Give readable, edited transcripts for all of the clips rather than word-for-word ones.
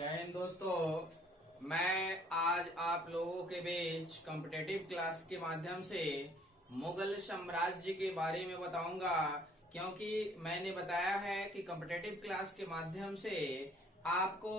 जय हिंद दोस्तों। मैं आज आप लोगों के बीच कॉम्पिटेटिव क्लास के माध्यम से मुगल साम्राज्य के बारे में बताऊंगा, क्योंकि मैंने बताया है कि कॉम्पिटेटिव क्लास के माध्यम से आपको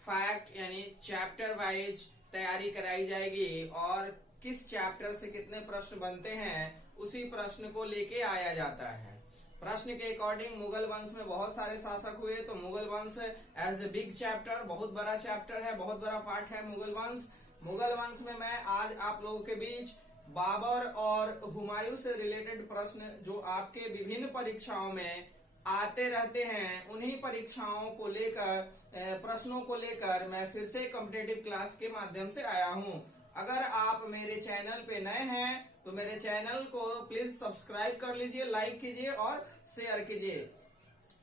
फैक्ट यानी चैप्टर वाइज तैयारी कराई जाएगी और किस चैप्टर से कितने प्रश्न बनते हैं उसी प्रश्न को लेके आया जाता है। प्रश्न के अकॉर्डिंग मुगल वंश में बहुत सारे शासक हुए, तो मुगल वंश एज ए बिग चैप्टर, बहुत बड़ा चैप्टर है, बहुत बड़ा पार्ट है मुगल वंश। मुगल वंश में मैं आज आप लोगों के बीच बाबर और हुमायूं से रिलेटेड प्रश्न जो आपके विभिन्न परीक्षाओं में आते रहते हैं, उन्हीं परीक्षाओं को लेकर प्रश्नों को लेकर मैं फिर से कॉम्पिटेटिव क्लास के माध्यम से आया हूं। अगर आप मेरे चैनल पे नए हैं तो मेरे चैनल को प्लीज सब्सक्राइब कर लीजिए, लाइक कीजिए और शेयर कीजिए।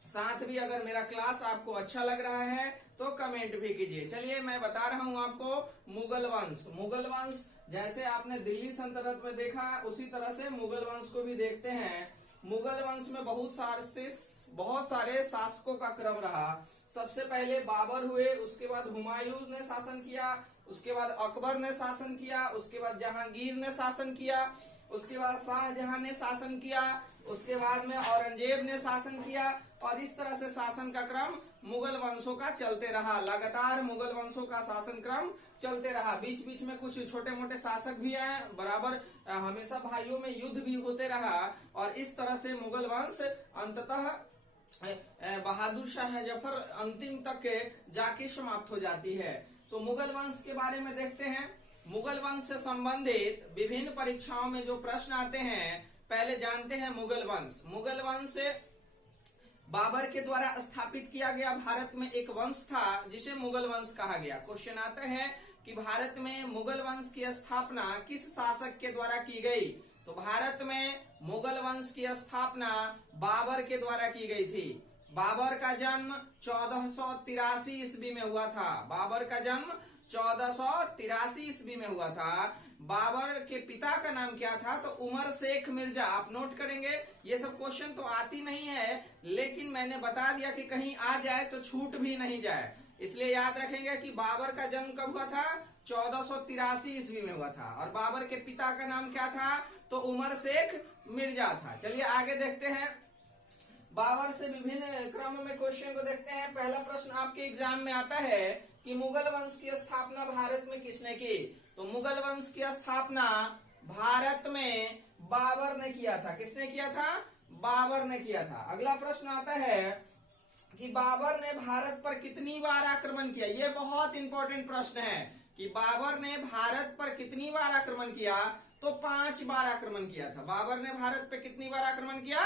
साथ भी अगर मेरा क्लास आपको अच्छा लग रहा है तो कमेंट भी कीजिए। चलिए मैं बता रहा हूं आपको मुगल वंश। मुगल वंश जैसे आपने दिल्ली सल्तनत में देखा उसी तरह से मुगल वंश को भी देखते हैं। मुगल वंश में बहुत सारे शासकों का क्रम रहा। सबसे पहले बाबर हुए, उसके बाद हुमायूं ने शासन किया, उसके बाद अकबर ने शासन किया, उसके बाद जहांगीर ने शासन किया, उसके बाद शाहजहां ने शासन किया, उसके बाद में औरंगजेब ने शासन किया, और इस तरह से शासन का क्रम मुगल वंशों का चलते रहा। लगातार मुगल वंशों का शासन क्रम चलते रहा। बीच बीच में कुछ छोटे मोटे शासक भी आए, बराबर हमेशा भाइयों में युद्ध भी होते रहा, और इस तरह से मुगल वंश अंततः बहादुर शाह जफर अंतिम तक जाके समाप्त हो जाती है। तो मुगल वंश के बारे में देखते हैं। मुगल वंश से संबंधित विभिन्न परीक्षाओं में जो प्रश्न आते हैं, पहले जानते हैं मुगल वंश। मुगल वंश बाबर के द्वारा स्थापित किया गया भारत में एक वंश था जिसे मुगल वंश कहा गया। क्वेश्चन आता है कि भारत में मुगल वंश की स्थापना किस शासक के द्वारा की गई? तो भारत में मुगल वंश की स्थापना बाबर के द्वारा की गई थी। बाबर का जन्म 1483 ईस्वी में हुआ था। बाबर का जन्म 1483 ईस्वी में हुआ था। बाबर के पिता का नाम क्या था? तो उमर शेख मिर्जा। आप नोट करेंगे, ये सब क्वेश्चन तो आती नहीं है, लेकिन मैंने बता दिया कि कहीं आ जाए तो छूट भी नहीं जाए, इसलिए याद रखेंगे कि बाबर का जन्म कब हुआ था? 1483 ईस्वी में हुआ था। और बाबर के पिता का नाम क्या था? तो उमर शेख मिर्जा था। चलिए आगे देखते हैं। बाबर से विभिन्न क्रम में क्वेश्चन को देखते हैं। पहला प्रश्न आपके एग्जाम में आता है कि मुगल वंश की स्थापना भारत में किसने की? तो मुगल वंश की स्थापना भारत में बाबर ने किया था। किसने किया था? बाबर ने किया था। अगला प्रश्न आता है कि बाबर ने भारत पर कितनी बार आक्रमण किया? ये बहुत इंपॉर्टेंट प्रश्न है कि बाबर ने भारत पर कितनी बार आक्रमण किया? तो 5 बार आक्रमण किया था। बाबर ने भारत पर कितनी बार आक्रमण किया?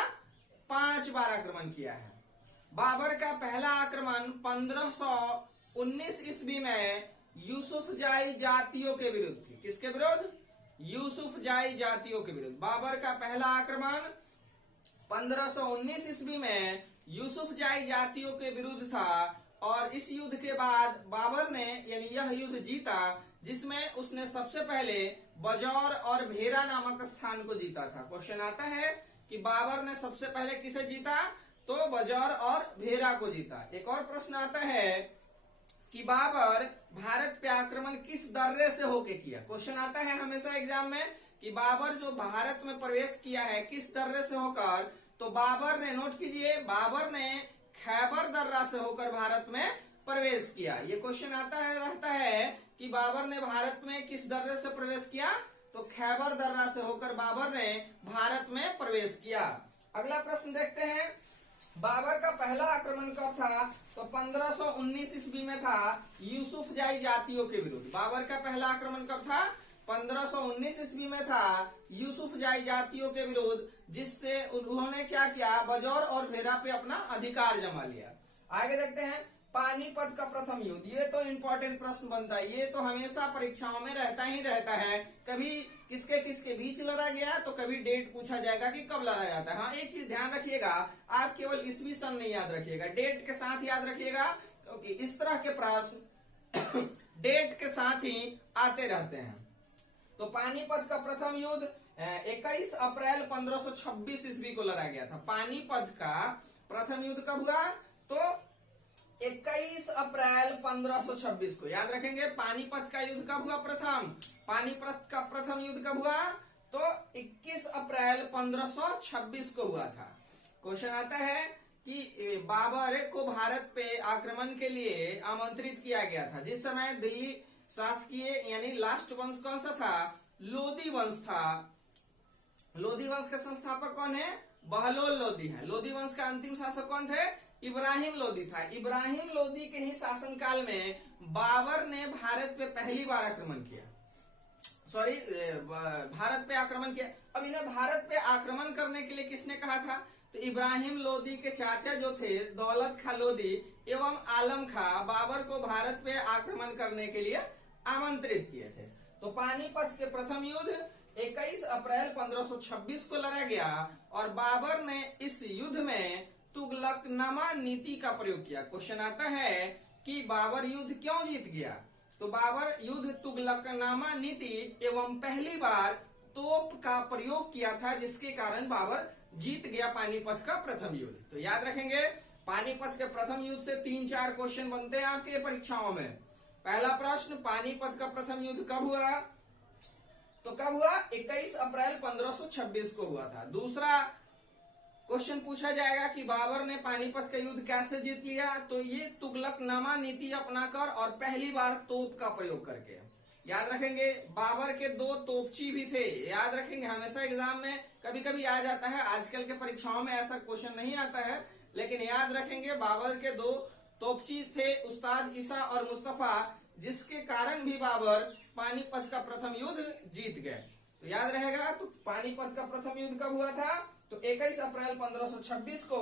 5 बार आक्रमण किया है। बाबर का पहला आक्रमण 1519 ईस्वी में यूसुफजाई जातियों के विरुद्ध थी। किसके विरुद्ध? यूसुफजाई जातियों के विरुद्ध। बाबर का पहला आक्रमण 1519 ईस्वी में यूसुफजाई जातियों के विरुद्ध था, और इस युद्ध के बाद बाबर ने यानी यह युद्ध जीता, जिसमें उसने सबसे पहले बजौर और भेरा नामक स्थान को जीता था। क्वेश्चन आता है कि बाबर ने सबसे पहले किसे जीता? तो बजौर और भेरा को जीता। एक और प्रश्न आता है कि बाबर भारत पे आक्रमण किस दर्रे से होके किया? क्वेश्चन आता है हमेशा एग्जाम में कि बाबर जो भारत में प्रवेश किया है किस दर्रे से होकर? तो बाबर ने, नोट कीजिए, बाबर ने खैबर दर्रा से होकर भारत में प्रवेश किया। ये क्वेश्चन रहता है कि बाबर ने भारत में किस दर्रे से प्रवेश किया? तो खैबर दर्रा से होकर बाबर ने भारत में प्रवेश किया। अगला प्रश्न देखते हैं। बाबर का पहला आक्रमण कब था? तो 1519 ईस्वी में था, यूसुफजाई जातियों के विरुद्ध। बाबर का पहला आक्रमण कब था? 1519 ईस्वी में था, यूसुफजाई जातियों के विरुद्ध, जिससे उन्होंने क्या किया? बजौर और भेरा पे अपना अधिकार जमा लिया। आगे देखते हैं। पानीपत का प्रथम युद्ध, ये तो इंपॉर्टेंट प्रश्न बनता है, ये तो हमेशा परीक्षाओं में रहता ही रहता है। कभी किसके किसके बीच लड़ा गया, तो कभी डेट पूछा जाएगा कि कब लड़ा जाता है। हाँ, एक चीज ध्यान रखिएगा, आप केवल ईस्वी सन नहीं याद रखिएगा, डेट के साथ याद रखिएगा, क्योंकि इस तरह के प्रश्न डेट के साथ ही आते रहते हैं। तो पानीपत का प्रथम युद्ध 21 अप्रैल 1526 ईस्वी को लड़ा गया था। पानीपत का प्रथम युद्ध कब हुआ? तो 21 अप्रैल 1526 को। याद रखेंगे पानीपत का युद्ध कब हुआ? प्रथम पानीपत का प्रथम युद्ध कब हुआ? तो 21 अप्रैल 1526 को हुआ था। क्वेश्चन आता है कि बाबर को भारत पे आक्रमण के लिए आमंत्रित किया गया था। जिस समय दिल्ली शासकीय यानी लास्ट वंश कौन सा था? लोदी वंश था। लोदी वंश के संस्थापक कौन है? बहलोल लोदी है। लोदी वंश का अंतिम शासक कौन थे? इब्राहिम लोदी था। इब्राहिम लोदी के ही शासनकाल में बाबर ने भारत पे पहली बार आक्रमण किया। भारत पे आक्रमण किया। अब इन्हें भारत पे आक्रमण करने के लिए किसने कहा था? तो इब्राहिम लोदी के चाचा जो थे दौलत खां लोदी एवं आलम खां बाबर को भारत पे आक्रमण करने के लिए आमंत्रित किए थे। तो पानीपत के प्रथम युद्ध 21 अप्रैल 1526 को लड़ा गया और बाबर ने इस युद्ध में तुगलकनामा नीति का प्रयोग किया। क्वेश्चन आता है कि बाबर युद्ध क्यों जीत गया? तो बाबर युद्ध तुगलकनामा नीति एवं पहली बार तोप का प्रयोग किया था, जिसके कारण बाबर जीत गया पानीपत का प्रथम युद्ध। तो याद रखेंगे पानीपत के प्रथम युद्ध से 3-4 क्वेश्चन बनते हैं आपके परीक्षाओं में। पहला प्रश्न, पानीपत का प्रथम युद्ध कब हुआ? तो कब हुआ? 21 अप्रैल 1526 को हुआ था। दूसरा क्वेश्चन पूछा जाएगा कि बाबर ने पानीपत का युद्ध कैसे जीत लिया? तो ये तुगलकनामा नीति अपनाकर और पहली बार तोप का प्रयोग करके। याद रखेंगे बाबर के 2 तोपची भी थे। याद रखेंगे हमेशा एग्जाम में कभी कभी आ जाता है, आजकल के परीक्षाओं में ऐसा क्वेश्चन नहीं आता है, लेकिन याद रखेंगे बाबर के 2 तोपची थे, उस्ताद ईसा और मुस्तफा, जिसके कारण भी बाबर पानीपत का प्रथम युद्ध जीत गए। तो याद रहेगा। तो पानीपत का प्रथम युद्ध कब हुआ था? तो 21 अप्रैल 1526 को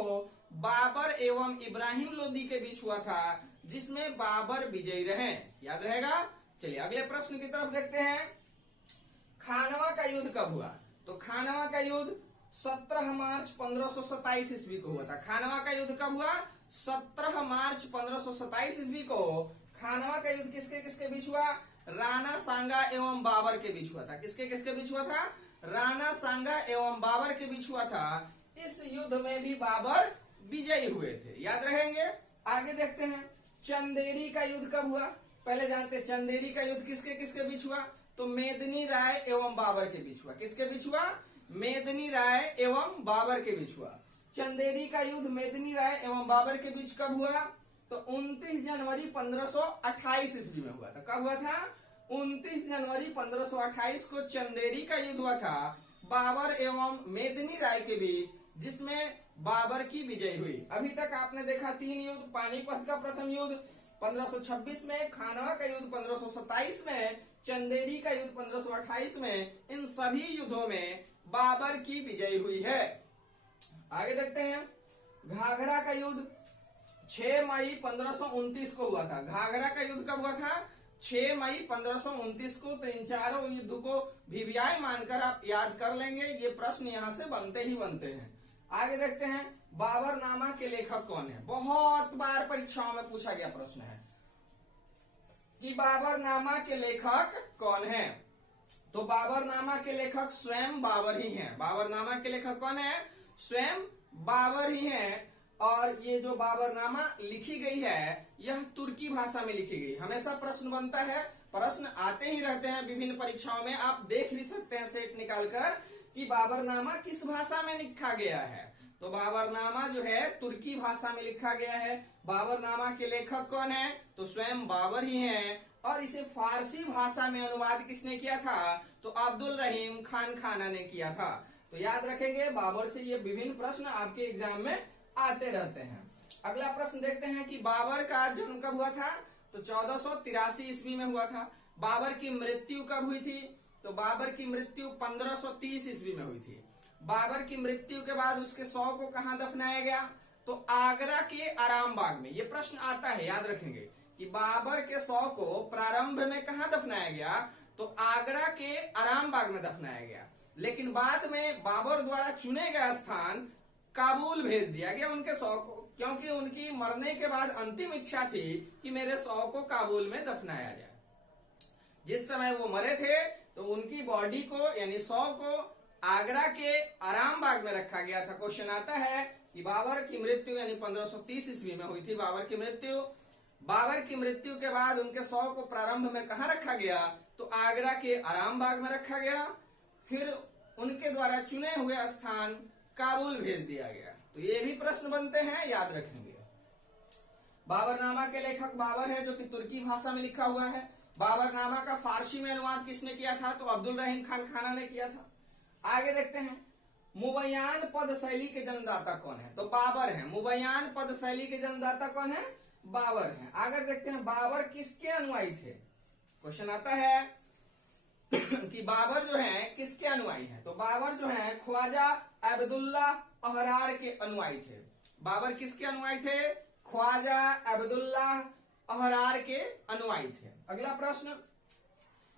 बाबर एवं इब्राहिम लोदी के बीच हुआ था, जिसमें बाबर विजयी रहे। याद रहेगा। चलिए अगले प्रश्न की तरफ देखते हैं। खानवा का युद्ध कब हुआ? तो खानवा का युद्ध 17 मार्च 1527 ईस्वी को हुआ था। खानवा का युद्ध कब हुआ? 17 मार्च 1527 ईस्वी को खानवा का युद्ध किसके किसके बीच हुआ? राणा सांगा एवं बाबर के बीच हुआ था। किसके किसके बीच हुआ था? राणा सांगा एवं बाबर के बीच हुआ था। इस युद्ध में भी बाबर विजयी हुए थे। याद रहेंगे। आगे देखते हैं चंदेरी का युद्ध कब हुआ? पहले जानते हैं चंदेरी का युद्ध किसके किसके बीच हुआ? तो मेदिनी राय एवं बाबर के बीच हुआ। किसके बीच हुआ? मेदिनी राय एवं बाबर के बीच हुआ। चंदेरी का युद्ध मेदिनी राय एवं बाबर के बीच कब हुआ? तो 29 जनवरी 1528 ईस्वी में हुआ था। कब हुआ था? 29 जनवरी 1528 को चंदेरी का युद्ध हुआ था बाबर एवं मेदिनी राय के बीच, जिसमें बाबर की विजय हुई। अभी तक आपने देखा 3 युद्ध। पानीपत का प्रथम युद्ध 1526 में, खानवा का युद्ध 1527 में, चंदेरी का युद्ध 1528 में। इन सभी युद्धों में बाबर की विजय हुई है। आगे देखते हैं घाघरा का युद्ध 6 मई 1529 को हुआ था। घाघरा का युद्ध कब हुआ था? 6 मई 1529 को। तो इन चारों युद्ध को भिवियाय मानकर आप याद कर लेंगे। ये प्रश्न यहां से बनते ही बनते हैं। आगे देखते हैं बाबरनामा के लेखक कौन है? बहुत बार परीक्षाओं में पूछा गया प्रश्न है कि बाबरनामा के लेखक कौन है? तो बाबरनामा के लेखक स्वयं बाबर ही हैं। बाबरनामा के लेखक कौन है? स्वयं बाबर ही हैं। और ये जो बाबरनामा लिखी गई है यह तुर्की भाषा में लिखी गई। हमेशा प्रश्न बनता है, प्रश्न आते ही रहते हैं विभिन्न परीक्षाओं में। आप देख भी सकते हैं सेट निकालकर कि बाबरनामा किस भाषा में लिखा गया है। तो बाबरनामा जो है तुर्की भाषा में लिखा गया है। बाबरनामा के लेखक कौन है? तो स्वयं बाबर ही हैं। और इसे फारसी भाषा में अनुवाद किसने किया था? तो अब्दुल रहीम खान खाना ने किया था। तो याद रखेंगे बाबर से ये विभिन्न प्रश्न आपके एग्जाम में आते रहते हैं। अगला प्रश्न देखते हैं कि बाबर का जन्म कब हुआ था? तो 1483 ईस्वी में हुआ था। बाबर की मृत्यु कब हुई थी? तो बाबर की मृत्यु 1530 ईस्वी में हुई थी। बाबर की मृत्यु के बाद उसके शव को कहां दफनाया गया? तो आगरा के आराम बाग में। ये प्रश्न आता है, याद रखेंगे कि बाबर के शव को प्रारंभ में कहां दफनाया गया? तो आगरा के आराम बाग में दफनाया गया। लेकिन बाद में बाबर द्वारा चुने गया स्थान काबुल भेज दिया गया उनके शव को, क्योंकि उनकी मरने के बाद अंतिम इच्छा थी कि मेरे शव को काबुल में दफनाया जाए। जिस समय वो मरे थे तो उनकी बॉडी को यानी शव को आगरा के आराम बाग में रखा गया था। क्वेश्चन आता है कि बाबर की मृत्यु यानी 1530 ईस्वी में हुई थी बाबर की मृत्यु। बाबर की मृत्यु के बाद उनके शव को प्रारंभ में कहाँ रखा गया? तो आगरा के आराम बाग में रखा गया। फिर उनके द्वारा चुने हुए स्थान काबुल भेज दिया गया। तो ये भी प्रश्न बनते हैं, याद रखेंगे। बाबरनामा के लेखक बाबर है, जो कि तुर्की भाषा में लिखा हुआ है। बाबरनामा का फारसी में अनुवाद किसने किया था? तो अब्दुल रहीम खान खाना ने किया था। आगे देखते हैं, मुबैयान पद शैली के जन्मदाता कौन है? तो बाबर है। मुबैयान पद शैली के जन्मदाता कौन है? बाबर है। आगे देखते हैं, बाबर किसके अनुयायी थे? क्वेश्चन आता है कि बाबर जो है किसके अनुयायी हैं? तो बाबर जो है ख्वाजा अब्दुल्ला अहरार के अनुयायी थे। बाबर किसके अनुयायी थे? ख्वाजा अब्दुल्ला अहरार के अनुयायी थे। अगला प्रश्न,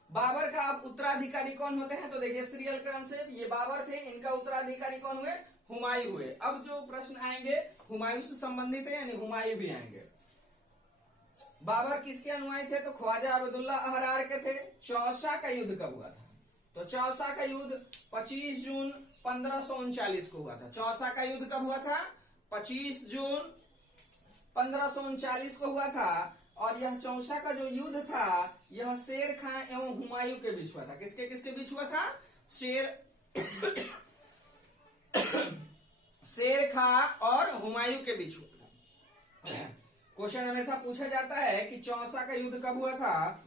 बाबर का अब उत्तराधिकारी कौन होते हैं? तो देखिए सीरियल क्रम से ये बाबर थे, इनका उत्तराधिकारी कौन हुए? हुमायूं हुए। अब जो प्रश्न आएंगे हुमायूं से संबंधित है, यानी हुमायूं भी आएंगे। बाबर किसके अनुयायी थे? तो ख्वाजा अब्दुल्ला अहरार के थे। चौसा का युद्ध कब हुआ था? तो चौसा का युद्ध 25 जून 1539 को हुआ था। चौसा का युद्ध कब हुआ था? 25 जून 1539 को हुआ था। और यह चौसा का जो युद्ध था यह शेर खां एवं हुमायूं के बीच हुआ था। किसके किसके बीच हुआ था? शेर खां और हुमायूं के बीच हुआ था। क्वेश्चन हमेशा पूछा जाता है कि चौसा का युद्ध कब हुआ था?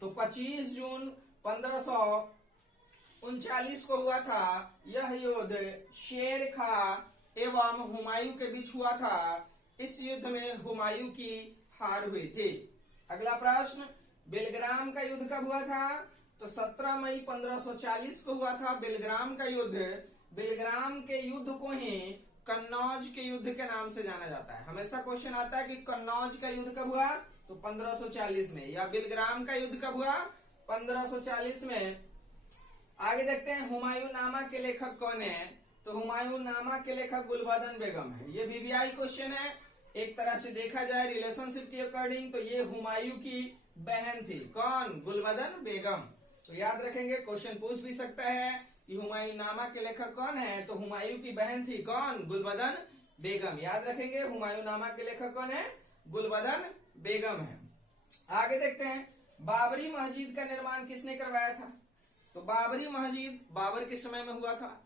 तो 25 जून 1539 को हुआ था। यह युद्ध शेर खां एवं हुमायूं के बीच हुआ था। इस युद्ध में हुमायूं की हार हुई थी। अगला प्रश्न, बेलग्राम का युद्ध कब हुआ था? तो 17 मई 1540 को हुआ था बेलग्राम का युद्ध। बेलग्राम के युद्ध को ही कन्नौज के युद्ध के नाम से जाना जाता है। हमेशा क्वेश्चन आता है कि कन्नौज का युद्ध कब हुआ? तो 1540 में। या बेलग्राम का युद्ध कब हुआ? 1540 में। आगे देखते हैं, हुमायूं नामा के लेखक कौन है? तो हुमायूं नामा के लेखक गुलबदन बेगम है। ये वीवीआई क्वेश्चन है। एक तरह से देखा जाए रिलेशनशिप के अकॉर्डिंग तो ये हुमायूं की बहन थी। कौन? गुलबदन बेगम। तो याद रखेंगे, क्वेश्चन पूछ भी सकता है कि हुमायूं नामा के लेखक कौन है? तो हुमायूं की बहन थी। कौन? गुलबदन बेगम। याद रखेंगे, हुमायूं नामा के लेखक कौन है? गुलबदन बेगम है। आगे देखते हैं, बाबरी मस्जिद का निर्माण किसने करवाया था? तो बाबरी मस्जिद बाबर के समय में हुआ था।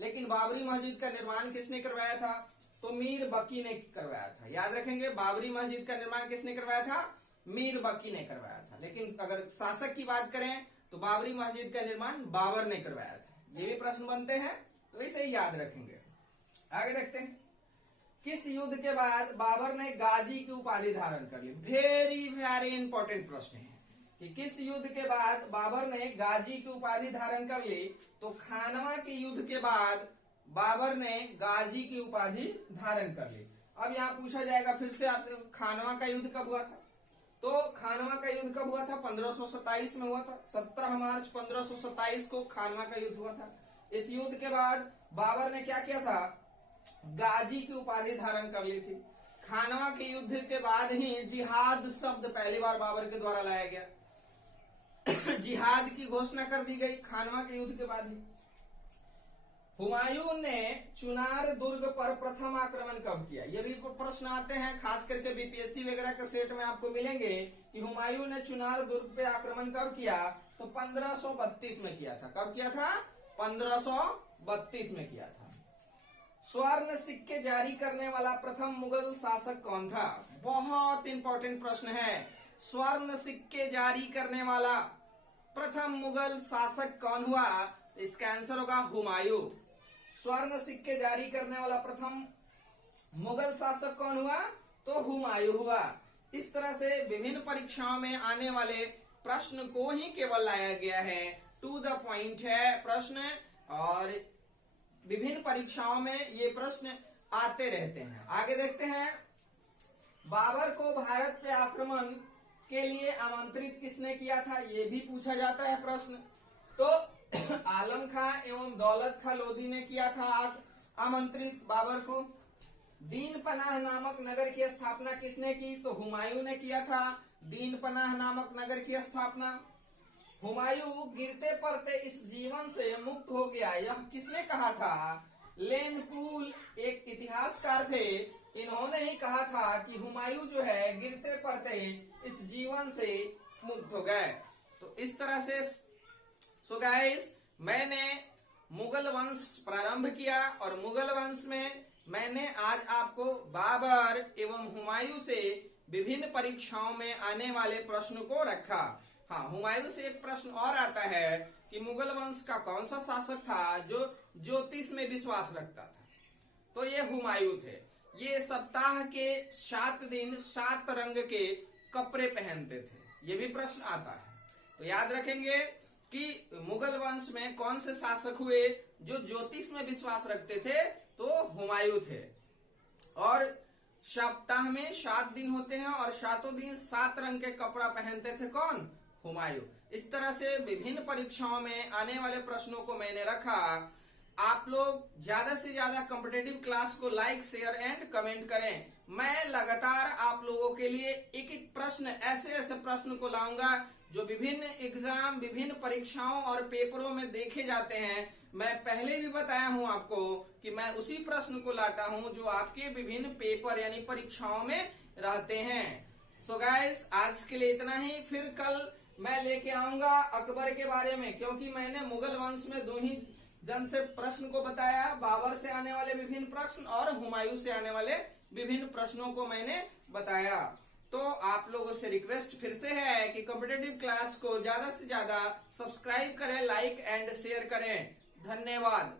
लेकिन बाबरी मस्जिद का निर्माण किसने करवाया था? तो मीर बकी ने करवाया था। याद रखेंगे, बाबरी मस्जिद का निर्माण किसने करवाया था? मीर बकी ने करवाया था। लेकिन अगर शासक की बात करें तो बाबरी मस्जिद का निर्माण बाबर ने करवाया था। ये भी प्रश्न बनते हैं, तो इसे याद रखेंगे। आगे देखते हैं, किस युद्ध के बाद बाबर ने गाजी की उपाधि धारण कर ली? वेरी वेरी इंपॉर्टेंट प्रश्न है कि किस युद्ध के बाद बाबर ने गाजी की उपाधि धारण कर ली? तो खानवा के युद्ध के बाद बाबर ने गाजी की उपाधि धारण कर ली। अब यहाँ पूछा जाएगा फिर से आपसे, खानवा का युद्ध कब हुआ था? तो खानवा का युद्ध कब हुआ था? 1527 में हुआ था। 17 मार्च 1527 को खानवा का युद्ध हुआ था। इस युद्ध के बाद बाबर ने क्या किया था? गाजी की उपाधि धारण कर ली थी। खानवा के युद्ध के बाद ही जिहाद शब्द पहली बार बाबर के द्वारा लाया गया। जिहाद की घोषणा कर दी गई खानवा के युद्ध के बाद ही। हुमायूं ने चुनार दुर्ग पर प्रथम आक्रमण कब किया? ये भी प्रश्न आते हैं, खास करके बीपीएससी वगैरह के सेट में आपको मिलेंगे कि हुमायूं ने चुनार दुर्ग पे आक्रमण कब किया? तो 1532 में किया था। कब किया था? 1532 में किया था। स्वर्ण सिक्के जारी करने वाला प्रथम मुगल शासक कौन था? बहुत इंपॉर्टेंट प्रश्न है। स्वर्ण सिक्के जारी करने वाला प्रथम मुगल शासक कौन हुआ? इसका आंसर होगा हुमायूं। स्वर्ण सिक्के जारी करने वाला प्रथम मुगल शासक कौन हुआ? तो हुमायूं हुआ। इस तरह से विभिन्न परीक्षाओं में आने वाले प्रश्न को ही केवल लाया गया है। टू द पॉइंट है प्रश्न, और विभिन्न परीक्षाओं में ये प्रश्न आते रहते हैं। आगे देखते हैं, बाबर को भारत पे आक्रमण के लिए आमंत्रित किसने किया था? ये भी पूछा जाता है प्रश्न। तो आलम खां एवं दौलत खां लोदी ने किया था आमंत्रित बाबर को। दीन पनाह नामक नगर की स्थापना किसने की? तो हुमायूं ने किया था दीन पनाह नामक नगर की स्थापना। हुमायूं गिरते पड़ते इस जीवन से मुक्त हो गया, यह किसने कहा था? लेन पूल एक इतिहासकार थे, इन्होंने ही कहा था कि हुमायूं जो है गिरते पड़ते इस जीवन से मुक्त हो गए। तो इस तरह से सो गाइस मैंने मुगल वंश प्रारंभ किया और मुगल वंश में मैंने आज आपको बाबर एवं हुमायूं से विभिन्न परीक्षाओं में आने वाले प्रश्न को रखा। हाँ, हुमायूं से एक प्रश्न और आता है कि मुगल वंश का कौन सा शासक था जो ज्योतिष में विश्वास रखता था? तो ये हुमायूं थे। ये सप्ताह के 7 दिन 7 रंग के कपड़े पहनते थे, ये भी प्रश्न आता है। तो याद रखेंगे कि मुगल वंश में कौन से शासक हुए जो ज्योतिष में विश्वास रखते थे? तो हुमायूं थे। और सप्ताह में 7 दिन होते हैं और 7 दिन 7 रंग के कपड़ा पहनते थे, कौन? हुमायूं। इस तरह से विभिन्न परीक्षाओं में आने वाले प्रश्नों को मैंने रखा। आप लोग ज्यादा से ज्यादा कॉम्पिटिटिव क्लास को लाइक, शेयर एंड कमेंट करें। मैं लगातार आप लोगों के लिए एक एक प्रश्न, ऐसे ऐसे प्रश्न को लाऊंगा जो विभिन्न एग्जाम, विभिन्न परीक्षाओं और पेपरों में देखे जाते हैं। मैं पहले भी बताया हूं आपको कि मैं उसी प्रश्न को लाता हूं जो आपके विभिन्न पेपर यानी परीक्षाओं में रहते हैं। सो गाइस, आज के लिए इतना ही। फिर कल मैं लेके आऊंगा अकबर के बारे में, क्योंकि मैंने मुगल वंश में 2 ही जन से प्रश्न को बताया, बाबर से आने वाले विभिन्न प्रश्न और हुमायूं से आने वाले विभिन्न प्रश्नों को मैंने बताया। तो आप लोगों से रिक्वेस्ट फिर से है कि कॉम्पिटिटिव क्लास को ज्यादा से ज्यादा सब्सक्राइब करें, लाइक एंड शेयर करें। धन्यवाद।